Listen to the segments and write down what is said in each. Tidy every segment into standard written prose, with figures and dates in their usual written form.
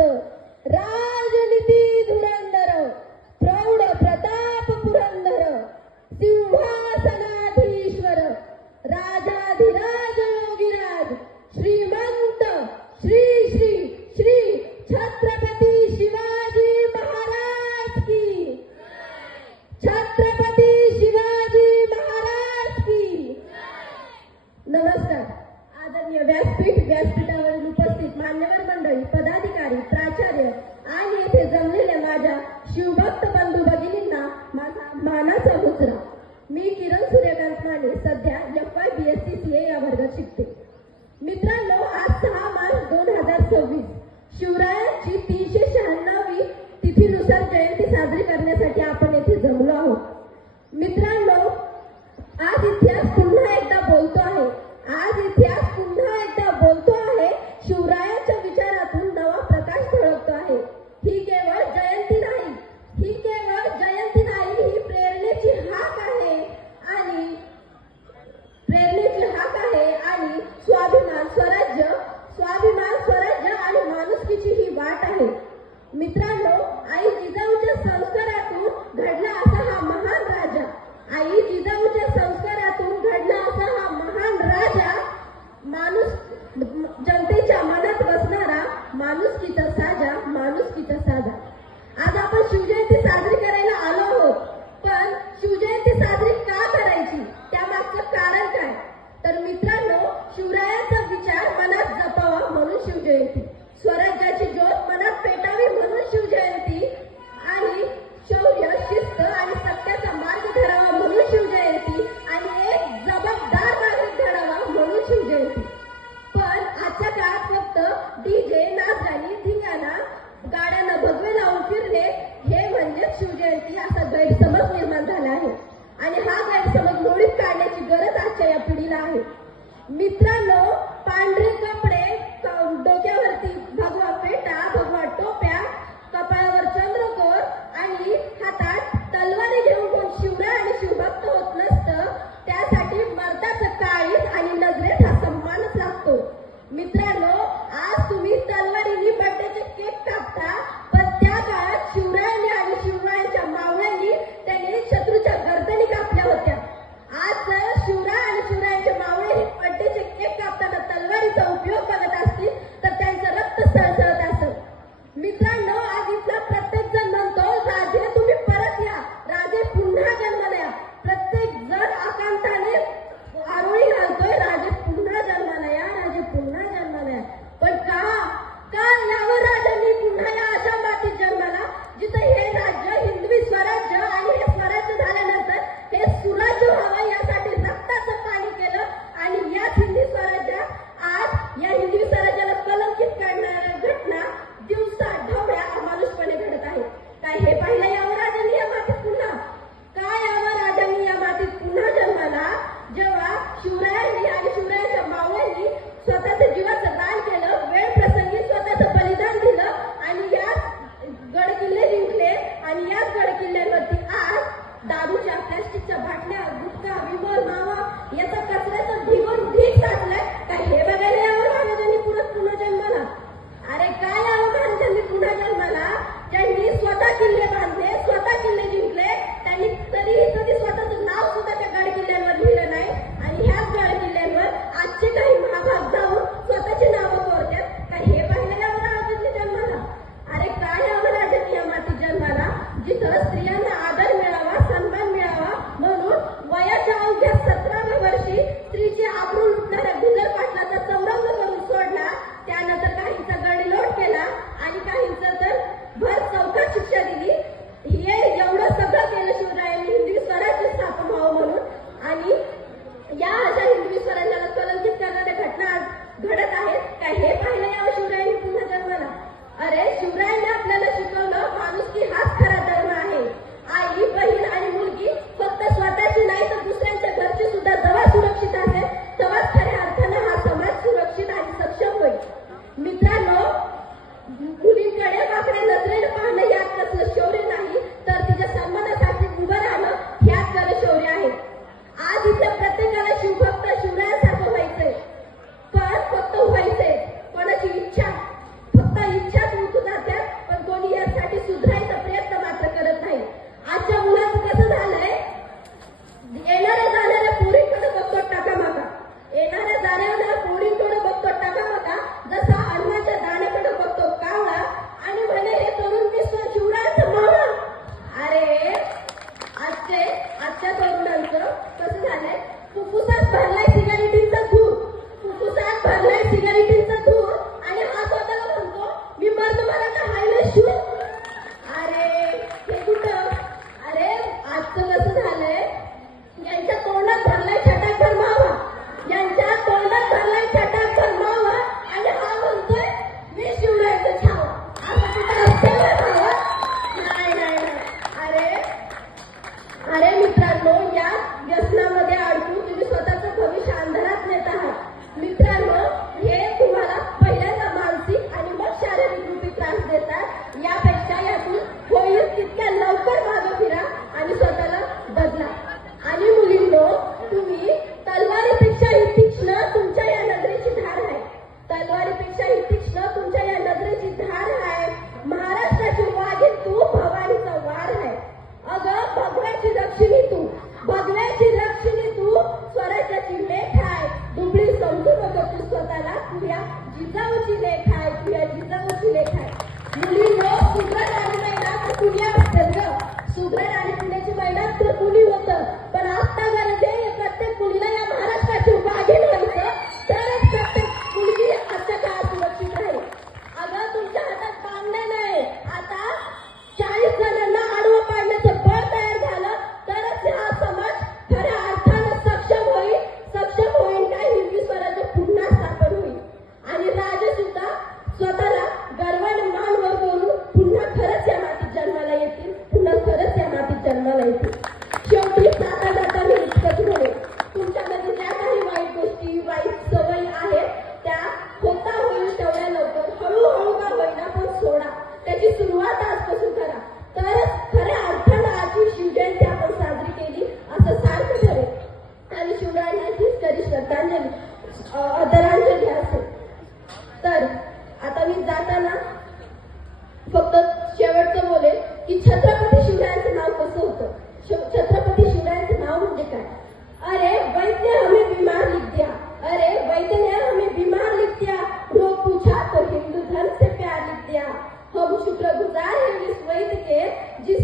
राजनीती धुरंधर प्रौढ प्रताप पुरंदर सिंहासनाधीश्वर राजाधिराज योगीराज श्रीमंत श्री श्री श्री छत्रपती शिवाजी महाराज की छत्रपती शिवाजी महाराज की। नमस्कार। आदरणीय व्यासपीठावरील उपस्थित मान्यवर मंडळी, पदाधिकारी, प्राचार्य आणि येथे जमलेल्या माझ्या शिवभक्त बंधू भगिनींना माझा मानाचा मुजरा। मी किरण सूर्यकांत माने, सध्या FY BSc CA या वर्गात शिकते। मित्रांनो, आज 6 मार्च 2026 शिवरायांची 396वी तिथीनुसार जयंती साजरी करण्यासाठी आपण येथे जमलो आहोत। मित्रांनो, आज इतिहास पुन्हा एकदा बोलतो आहे। शिवरायांच्या विचारातून नवा प्रकाश झळकतो आहे। ही केवळ जयंती नाही, ही प्रेरणेची हाक आहे आणि स्वाभिमान स्वराज्य आणि माणुसकीची ही वाट आहे। मित्रांनो, आई जिजाऊच्या संस्कारातून घडला असा हा महान राजा, जनतेच्या मनात बसणारा माणुसकीचा साजा। आज आपण शिवजयंती साजरी करायला आलो आहोत, पण शिवजयंती साजरी का करायची, त्यामागचं कारण काय? तर मित्रांनो, शिवरायांचा विचार मनात जपावा म्हणून शिवजयंती, स्वराज्याची ज्योत मनात पेटावी म्हणून शिवजयंती, आणि शौर्य, शिस्त आणि सत्याचा मार्ग धरावा म्हणून शिवजयंती, आणि एक जबाबदार नागरिक घडावा म्हणून शिवजयंती। पण आजच्या काळात फक्त डीजे, नाचगाणी, धिंगाणा, गाड्यांना भगवे लावून फिरणे हे म्हणजे शिवजयंती असा गैरसमज निर्माण झाला आहे, आणि हा गैरसमज मोडीत काढण्याची गरज आजच्या या पिढीला आहे। मित्रांनो, पांढरे कपडे, डोक्यावरती भगवा फेटा, भगवा टोप्या, कपाळावर चंद्रकोर आणि हातात तलवारी घेऊन कोण शिवराय आणि शिवभक्त होत नसतं। त्यासाठी मर्दाचं काळीज आणि नजरेत हा सन्मानच लागतो। मित्रांनो, आज तुम्ही तलवारीने बर्थडेचे केक कापता, पण त्या काळात शिवरायांनी आणि शिवरायांच्या मावळ्यांनी त्यांनी शत्रूच्या गर्दनी कापल्या होत्या। आज जर शिवराय आणि शिवरायांचे मावळे हे बर्थडेचे केक कापताना तलवारीचा उपयोग करत असतील तर त्यांचं रक्त सळसळत असत। मित्रांनो, आज इथला प्रत्येक जण म्हणतो, राजे तुम्ही परत या, राजे पुन्हा जन्माला या। प्रत्येक जण आकांताने आरोळी घालतोय, राजे पुन्हा जन्माला या, राजे पुन्हा जन्माला या। पण का यावं राजांनी पुन्हा या अशा मातीत जन्माला, जिथे हे राज्य हिंदवी स्वराज्य आणि हे स्वराज्य झाल्यानंतर हे सुराज्य व्हावं यासाठी रक्ताचं पाणी केलं, आणि याच हिंदवी स्वराज्यात आज या हिंदवी स्वराज्याला कलंकित करणाऱ्या घटना दिवसा ढवळ्या अमानुषपणे घडत आहेत। काय हे पाहिलं यावं राजांनी या मातीत पुन्हा? काय यावं राजांनी या मातीत पुन्हा जन्माला, जेव्हा शिवरायांनी आणि शिवरायांच्या मावळ्यांनी स्वतःच्या जीवाचं दान केलं, वेळ प्रसंगी स्वतःचं बलिदान दिलं, आणि याच गडकिल्ले जिंकले, आणि याच गडकिल्ल्यांवरती आज दारूच्या, प्लॅस्टिकच्या बाटल्या, गुटखा, विमल, मावा याचा कचऱ्याचा ढीग साचलाय। काय हे बघायला यावं महाराजांनी पुन्हा जन्माला? अरे काय यावं महाराजांनी पुन्हा जन्माला, ज्यांनी स्वतः किल्ले बांधले, स्वतः किल्ले जिंकले, त्यांनी तरीही कधी स्वतःचं नाव सुद्धा त्या गडकिल्ल्यांवर लिहिलं नाही, आणि ह्याच गडकिल्ल्यांवर आजचे काही महाभाग जाऊन स्वतःची नावं कोरतात। काय हे पाहिलं यावं राजांनी जन्माला? अरे काय यावं राजांनी या मातीत जन्माला, जिथं स्त्रियांना आदर मिळावा, सन्मान मिळावा म्हणून वयाच्या अवघ्या 17व्या वर्षी स्त्रीची आबरू लुटणाऱ्या गुजर पाटलाचा चौरंग करून सोडला, त्यानंतर काहींचा गडलोट केला, आणि काहींचं तर भर चौकात शिक्षा दिली। हे एवढं सगळं केलं शिवरायांनी हिंदवी स्वराज्य स्थापन व्हावं म्हणून, आणि या अशा हिंदवी स्वराज्याला कलंकित करणाऱ्या घटना आज घडत आहेत। काय हे पाहिलं यावं शिवरायांनी पुन्हा जन्माला? अरे शिवरायांनी आपल्याला शिकवलं, माणुसकी हाच खरा धर्म आहे। आई, बहीण आणि मुलगी फक्त स्वतःची नाही तर दुसऱ्यांच्या घरची सुद्धा जेव्हा सुरक्षित असेल तेव्हाच खऱ्या अर्थाने हा समाज सुरक्षित आणि सक्षम होईल। मित्रांनो, मुलींकडे वाकड्या नजरेने पाहणं यात कसलं शौर्य नाही, तर तिच्या सन्मानासाठी उभं राहणं ह्यात खरं शौर्य आहे। आज इथल्या प्रत्येकाला शिवभक्त, शिवरायांसारखं व्हायचंय, पण फक्त व्हायचंय, कोणाची इच्छा, फक्त इच्छाच उतुदार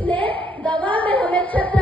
उसने दवा में हमें छत्र